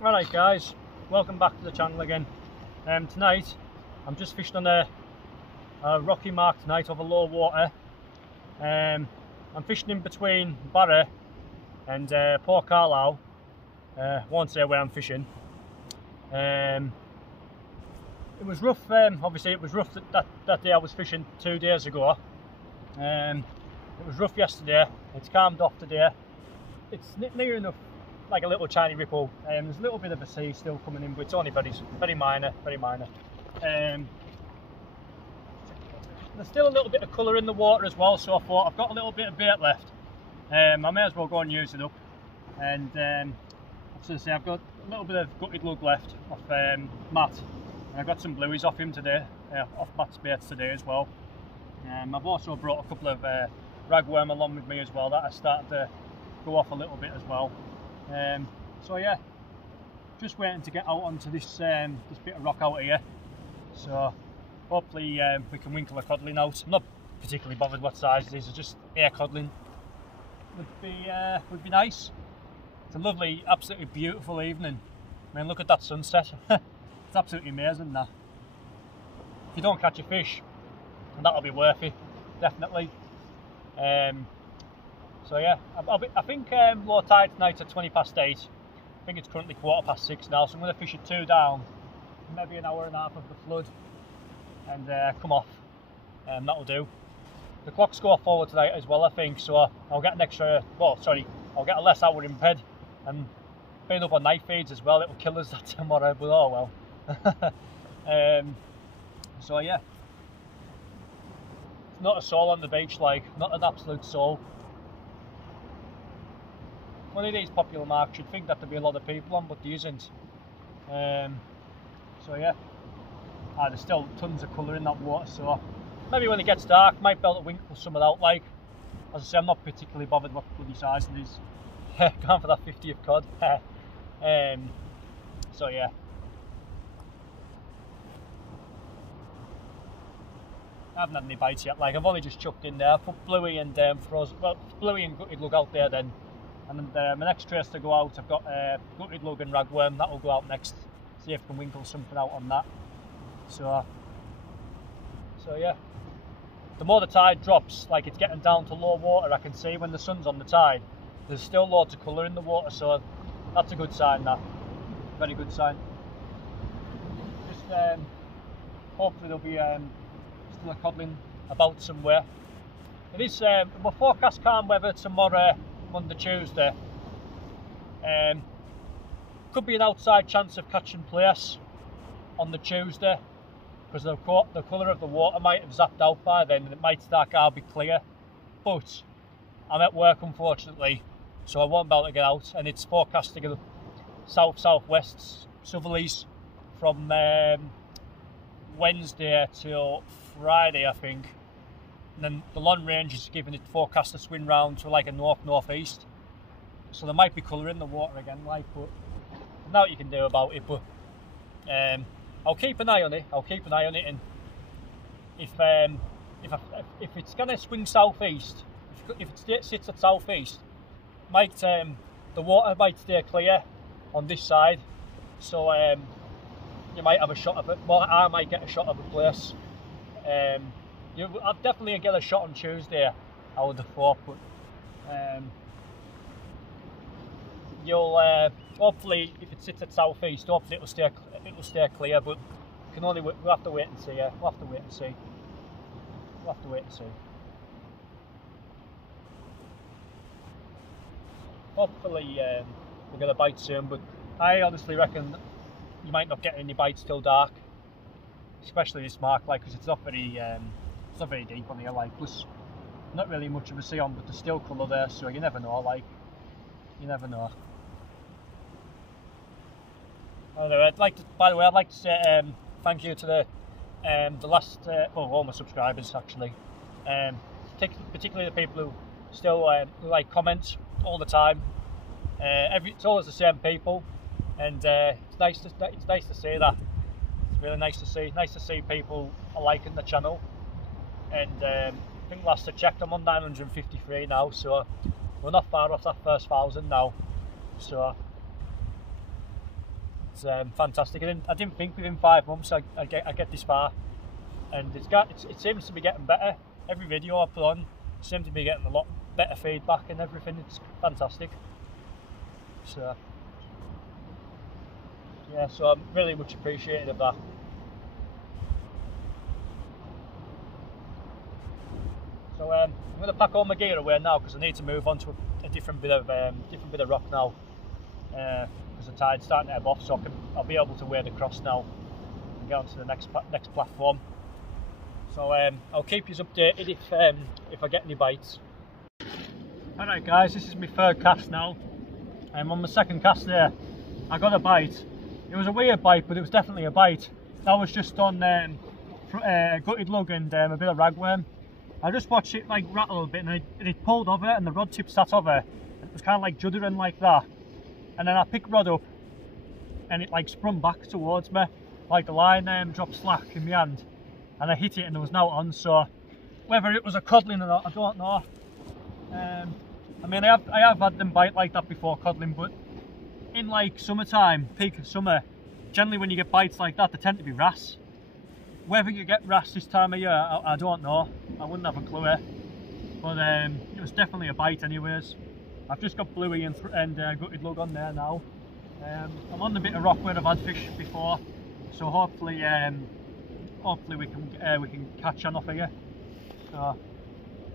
Alright guys, welcome back to the channel again. Tonight I'm just fishing on a rocky mark tonight over low water. I'm fishing in between Barra and Port Carlisle. Won't say where I'm fishing. It was rough, obviously it was rough that day I was fishing 2 days ago. It was rough yesterday, it's calmed off today. It's near enough like a little tiny ripple. There's a little bit of a sea still coming in, but it's only very minor, very minor. There's still a little bit of colour in the water as well, so I thought I've got a little bit of bait left. I may as well go and use it up. And I was going to say, I've got a little bit of gutted lug left off Matt, and I got some blueies off him today, off Matt's baits today as well. I've also brought a couple of ragworm along with me as well that I started to go off a little bit as well. So yeah, just waiting to get out onto this bit of rock out here. So hopefully we can winkle a codling out. I'm not particularly bothered what size it is, it's just air codling would be nice. It's a lovely, absolutely beautiful evening. I mean, look at that sunset. It's absolutely amazing that. If you don't catch a fish, that'll be worth it, definitely. So yeah, I think low tide tonight at 8:20. I think it's currently 6:15 now, so I'm going to fish at 2 down, maybe an hour and a half of the flood, and come off. That'll do. The clocks go forward tonight as well, I think, so I'll get an extra, I'll get a less hour in bed, and being up on night feeds as well, it'll kill us that tomorrow, but oh well. So yeah, it's not a soul on the beach, like, not an absolute soul. One of these popular marks, you'd think that there'd be a lot of people on, but there isn't. So yeah, there's still tons of colour in that water, so maybe when it gets dark, might be able to winkle some of out. Like, as I say, I'm not particularly bothered what bloody size it is. Going for that 50th cod. So yeah. I haven't had any bites yet. Like, I've only just chucked in there. I put bluey and bluey and gutted lug out there then. And then my next trace to go out, I've got gutted lug and ragworm. That will go out next. See if I can winkle something out on that. So yeah. The more the tide drops, like it's getting down to low water, I can see when the sun's on the tide, there's still loads of colour in the water. So that's a good sign. That very good sign. Just hopefully there'll be still a codling about somewhere. It is. We're forecast calm weather tomorrow, Monday, Tuesday. Could be an outside chance of catching place on the Tuesday, because the colour of the water might have zapped out by then and it might start to be clear. But I'm at work, unfortunately, so I won't be able to get out, and it's forecasting a south-southwest southerlies from Wednesday till Friday, I think. And then the long range is giving it forecast to swing round to like a north-northeast. So there might be colour in the water again, like, but not what you can do about it. But I'll keep an eye on it. And if it's gonna swing southeast, if it sits at southeast, the water might stay clear on this side. So you might have a shot of it. Well, I might get a shot of a place. I'll definitely get a shot on Tuesday, I would have thought, but you'll hopefully, if it sits at southeast, hopefully it'll stay clear. But we'll have to wait and see. Yeah, we'll have to wait and see. Hopefully we'll get a bite soon, but I honestly reckon you might not get any bites till dark, especially this mark, like, because it's not very deep on here, like, plus not really much of a sea on, but there's still colour there, so you never know, like, you never know. Anyway, by the way, I'd like to say thank you to the last, all my subscribers actually, particularly the people who still who like comment all the time. It's always the same people, and it's nice to see that. It's really nice to see people are liking the channel. And I think last I checked, I'm on 953 now, so we're not far off that first 1,000 now. So It's fantastic. I didn't think within 5 months I get this far, and it seems to be getting better. Every video I put on seems to be getting a lot better feedback and everything. It's fantastic. So yeah, so I'm really much appreciative of that. So I'm going to pack all my gear away now because I need to move on to a different bit of rock now, because the tide's starting to ebb off. So I'll be able to wade across now and get onto the next platform. So I'll keep you updated if I get any bites. Alright guys, this is my third cast now. I'm on my second cast there. I got a bite. It was a weird bite, but it was definitely a bite. That was just on gutted lug and a bit of ragworm. I just watched it like rattle a bit, and it pulled over, and the rod tip sat over. It was kind of like juddering like that, and then I picked rod up, and it like sprung back towards me, like the line dropped slack in my hand, and I hit it, and there was no on. So whether it was a codling or not, I don't know. I mean, I have had them bite like that before, codling, but in like summertime, peak of summer, generally when you get bites like that, they tend to be wrasse. Whether you get wrasse this time of year, I don't know. I wouldn't have a clue, but it was definitely a bite anyways. I've just got bluey and gutted lug on there now. I'm on the bit of rock where I've had fish before, so hopefully we can catch on off here. So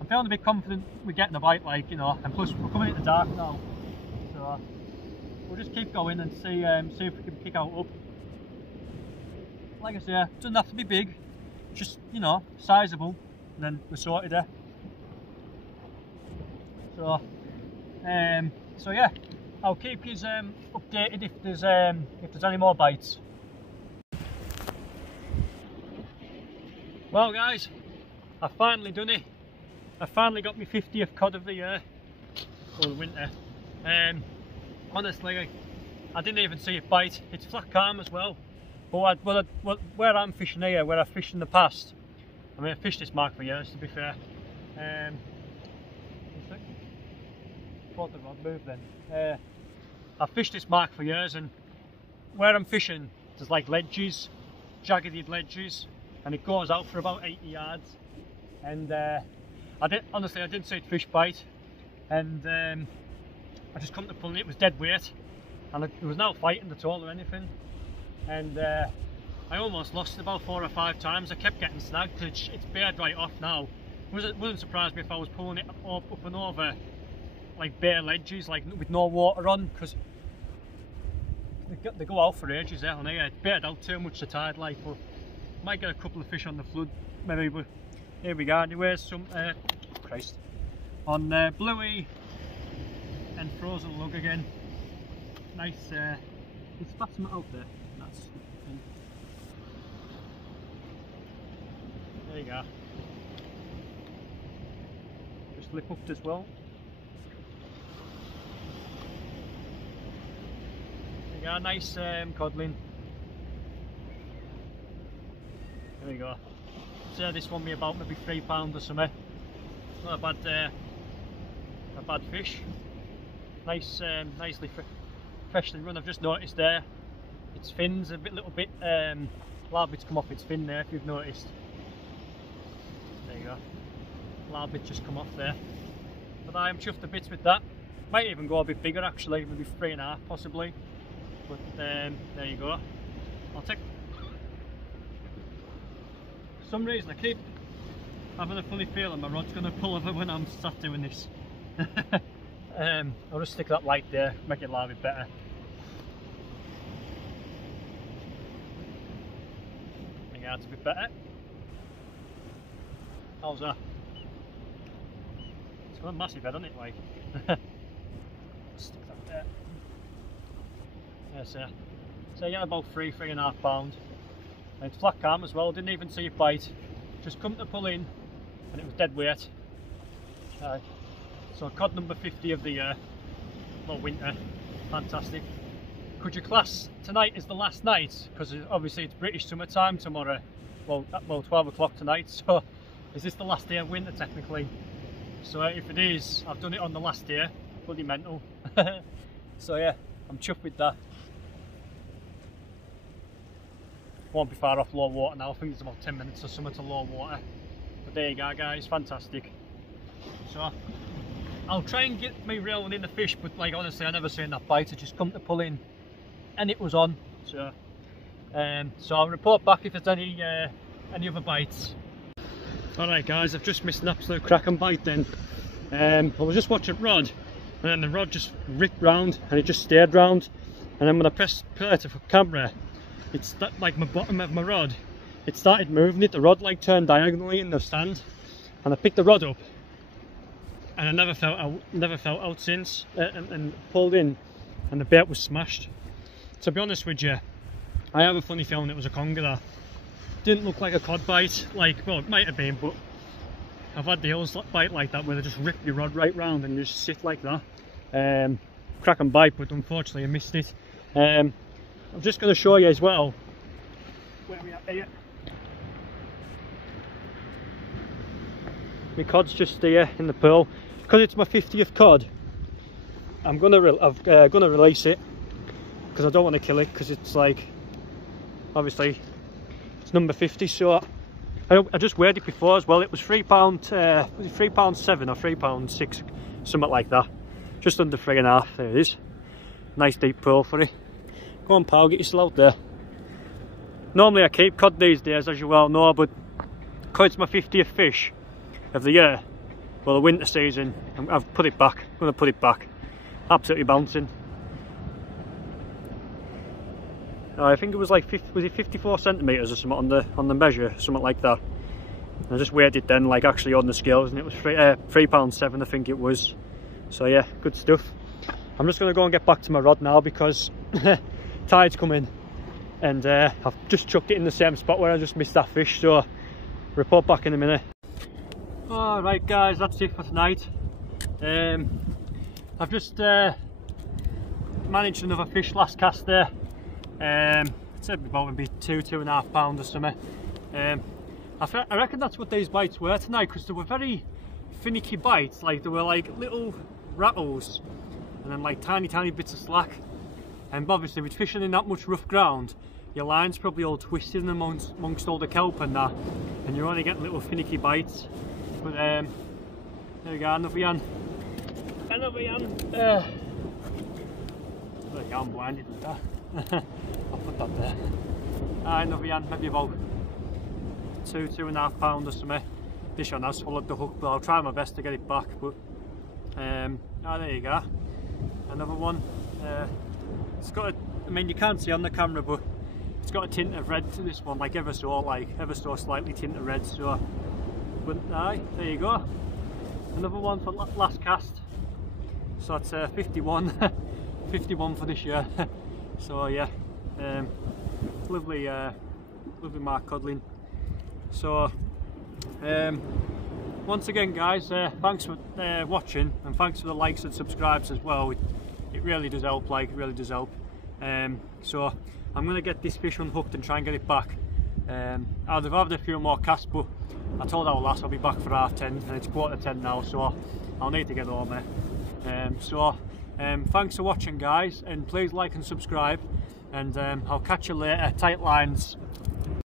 I'm feeling a bit confident we're getting a bite, like, you know, and plus we're coming into dark now, so we'll just keep going and see if we can pick out up. Like I say, it doesn't have to be big, just, you know, sizable, and then we're sorted there. So yeah, I'll keep you updated if there's any more bites. Well guys, I've finally done it. I finally got my 50th cod of the year, or the winter. Honestly, I didn't even see it bite. It's flat calm as well. But where I'm fishing here, where I've fished in the past, I mean, I've fished this mark for years, to be fair. Thought the rod moved then. I've fished this mark for years, and where I'm fishing, there's like ledges, jagged ledges, and it goes out for about 80 yards. And honestly, I didn't see it fish bite, and I just come to pull it. It was dead weight, and it was not fighting at all or anything. And I almost lost it about 4 or 5 times. I kept getting snagged because it's bared right off now. It wouldn't surprise me if I was pulling it up and over like bare ledges, like with no water on, because they go out for ages there. And it's bared out too much, the tide, like. But might get a couple of fish on the flood maybe. But here we go. Anyways, some on bluey and frozen lug again. Nice. It's flat some out there. That's there you go. Just lip hooked as well. There you go, nice codling. There you go. So this one me about maybe £3 or something. Not a bad fish. Nice, nicely freshly run. I've just noticed there, its fins a little bit large bits come off its fin there, if you've noticed. There you go. Large bits just come off there. But I am chuffed to bits with that. Might even go a bit bigger actually, maybe 3.5 possibly. But there you go. I'll take. For some reason I keep having a funny feeling my rod's going to pull over when I'm sat doing this. I'll just stick that light there, make it a little bit better. That's a bit better. How's that? It's got a massive head on it, like. Stick that there. Yes, so yeah, about 3.5 pounds. And it's flat calm as well. Didn't even see it bite. Just come to pull in, and it was dead weight. So cod number 50 of the year. Well, winter. Fantastic. Could you class tonight as the last night? Because obviously it's British summertime tomorrow. Well, 12 o'clock tonight. So is this the last day of winter technically? So if it is, I've done it on the last day. Bloody mental. So yeah, I'm chuffed with that. won't be far off low water now. I think it's about 10 minutes or something to low water. But there you go guys, fantastic. So I'll try and get me reeling in the fish, but like honestly I never seen that bite. I just come to pull in and it was on. So I'll report back if there's any other bites. Alright guys, I've just missed an absolute cracking bite then. I was just watching rod, and then the rod just ripped round and it just stayed round, and then when I pressed play to camera, it's like my bottom of my rod, it started moving it. The rod like turned diagonally in the stand, and I picked the rod up and I never felt out since, and pulled in and the bait was smashed. To be honest with you, I have a funny feeling it was a conger that. Didn't look like a cod bite, like, well it might have been, but I've had the hills bite like that where they just rip your rod right round and you just sit like that. Cracking bite, but unfortunately I missed it. I'm just going to show you as well where we are here. My cod's just here in the pool. Because it's my 50th cod, I'm gonna release it, because I don't want to kill it, because it's like, obviously it's number 50, so I just weighed it before as well. It was £3, was it £3.7 or £3.6, something like that. Just under 3.5, there it is. Nice deep pool for it. Go on pal, get yourself out there. Normally I keep cod these days, as you well know, but because it's my 50th fish of the year, well the winter season, I've put it back. I'm going to put it back. Absolutely bouncing. I think it was like 54 centimetres or something on the measure, something like that. I just weighed it then, like actually on the scales, and it was £3.7 I think it was. So yeah, good stuff. I'm just going to go and get back to my rod now, because tide's coming, and I've just chucked it in the same spot where I just missed that fish. So report back in a minute. Alright guys, that's it for tonight. I've just managed another fish last cast there. It's about maybe 2.5 pounds or something. I reckon that's what these bites were tonight, because they were very finicky bites. Like they were like little rattles and then like tiny bits of slack. And obviously with fishing in that much rough ground, your line's probably all twisted in amongst all the kelp and that, and you're only getting little finicky bites. But there we go, another yan. Another yan. There you go, I'm blinded with that. I'll put that there. Another yan, maybe about 2.5 pounds or something. This one has swallowed the hook, but I'll try my best to get it back. But there you go, another one. It's got I mean you can't see on the camera, but it's got a tint of red to this one, like ever so slightly tint of red. So, but there you go, another one for last cast. So that's 51 for this year. So yeah, lovely mark codling. So once again guys, thanks for watching, and thanks for the likes and subscribes as well. It really does help, like it really does help. So I'm going to get this fish unhooked and try and get it back. I've had a few more casts, but I told our lass I'll be back for 10:30, and it's 9:45 now, so I'll need to get home there. Thanks for watching guys, and please like and subscribe, and I'll catch you later. Tight lines.